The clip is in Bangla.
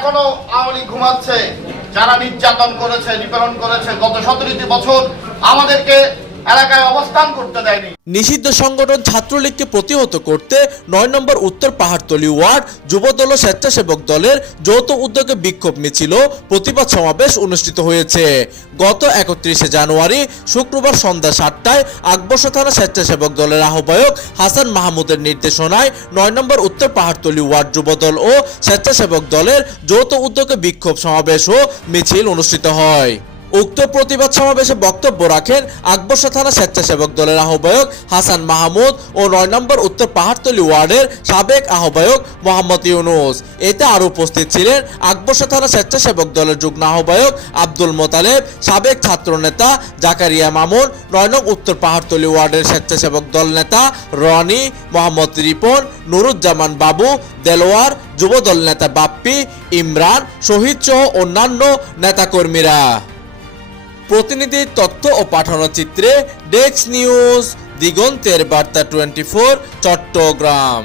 এখনও আওয়ামী ঘুমাচ্ছে। যারা নির্যাতন করেছে নিপীড়ন করেছে গত সতেরোটি বছর আমাদেরকে এলাকায় অবস্থান করতে দেয়নি। নিষিদ্ধ সংগঠন ছাত্রলীগকে প্রতিহত করতে নয় নম্বর উত্তর পাহাড়তলি ওয়ার্ড যুবদল স্বেচ্ছাসেবক দলের যৌথ উদ্যোগে বিক্ষোভ মিছিল, প্রতিবাদ সমাবেশ অনুষ্ঠিত হয়েছে। গত একত্রিশে জানুয়ারি শুক্রবার সন্ধ্যা সাতটায় আকবর্ষ থানা স্বেচ্ছাসেবক দলের আহ্বায়ক হাসান মাহমুদের নির্দেশনায় নয় নম্বর উত্তর পাহাড়তলি ওয়ার্ড যুবদল ও স্বেচ্ছাসেবক দলের যৌথ উদ্যোগে বিক্ষোভ সমাবেশ ও মিছিল অনুষ্ঠিত হয়। উক্ত প্রতিবাদ সমাবেশে বক্তব্য রাখেন আকবর্ষা থানা স্বেচ্ছাসেবক দলের আহ্বায়ক হাসান মাহমুদ ও নয় নম্বর উত্তর পাহাড়তলী ওয়ার্ডের সাবেক আহ্বায়ক মোহাম্মদ ইউনুস। এতে আরও উপস্থিত ছিলেন আকবর্ষা থানা স্বেচ্ছাসেবক দলের যুগ্ম আহ্বায়ক আব্দুল মোতালেব, সাবেক ছাত্রনেতা জাকারিয়া মামুন, নয় নং উত্তর পাহাড়তলী ওয়ার্ডের স্বেচ্ছাসেবক দল নেতা রনি, মোহাম্মদ রিপন, নুরুজ্জামান বাবু, দেলোয়ার, যুবদল নেতা বাপ্পি, ইমরান, শহীদ সহ অন্যান্য নেতাকর্মীরা। প্রতিনিধির তথ্য ও পাঠানো চিত্রে ডেস্ক নিউজ দিগন্তের বার্তা টোয়েন্টি চট্টগ্রাম।